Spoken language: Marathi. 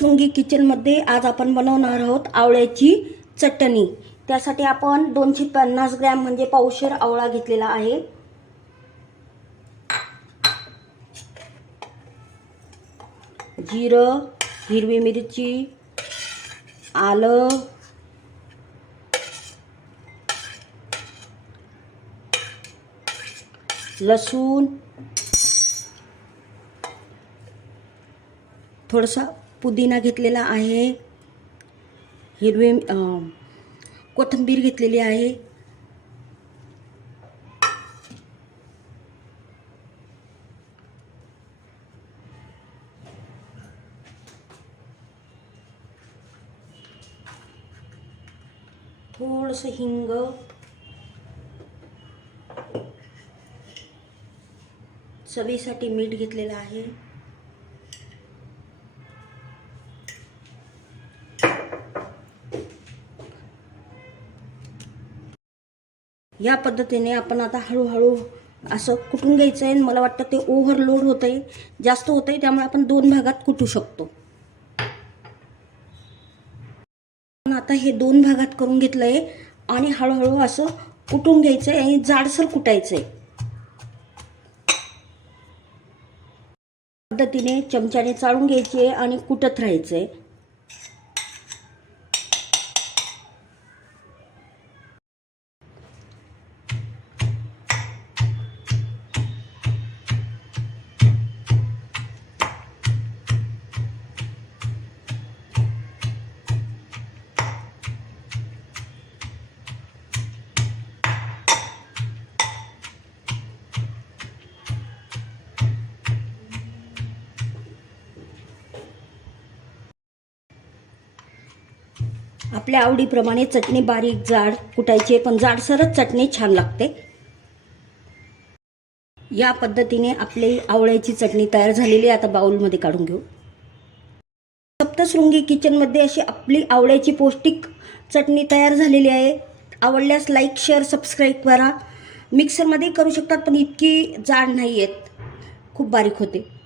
शृंगी किचनमध्ये आज आपण बनवणार आहोत आवळ्याची चटणी. त्यासाठी आपण दोनशे पन्नास ग्रॅम म्हणजे पावशेर आवळा घेतलेला आहे. जिरं हिरवी मिरची आलं लसूण थोडंसं पुदिना अं, कोथिंबीर थोडंसं हिंग. चवीसाठी मीठ घेतलेलं आहे. या पद्धतीने आपण आता हळूहळू असं कुटून घ्यायचं आहे मला वाटतं ते ओव्हरलोड होतं आहे जास्त होतं आहे त्यामुळे आपण दोन भागात कुटू शकतो. आता हे दोन भागात करून घेतलं आहे आणि हळूहळू असं कुटून घ्यायचं आहे आणि जाडसर कुटायचं आहे पद्धतीने चमच्याने चाळून घ्यायचे आणि कुटत राहायचं आहे आपल्या आवडीप्रमाणे चटणी बारीक जाड कुटायची आहे, पण जाडसरच चटणी छान लागते. या पद्धतीने आपली आवळ्याची चटणी तयार झालेली आहे. आता बाउलमध्ये काढून घेऊ. सप्तशृंगी किचनमध्ये अशी आपली आवळ्याची पौष्टिक चटणी तयार झालेली आहे. आवडल्यास लाईक शेअर सबस्क्राईब करा. मिक्सरमध्ये करू शकतात पण इतकी जाड नाही आहेत. खूप बारीक होते.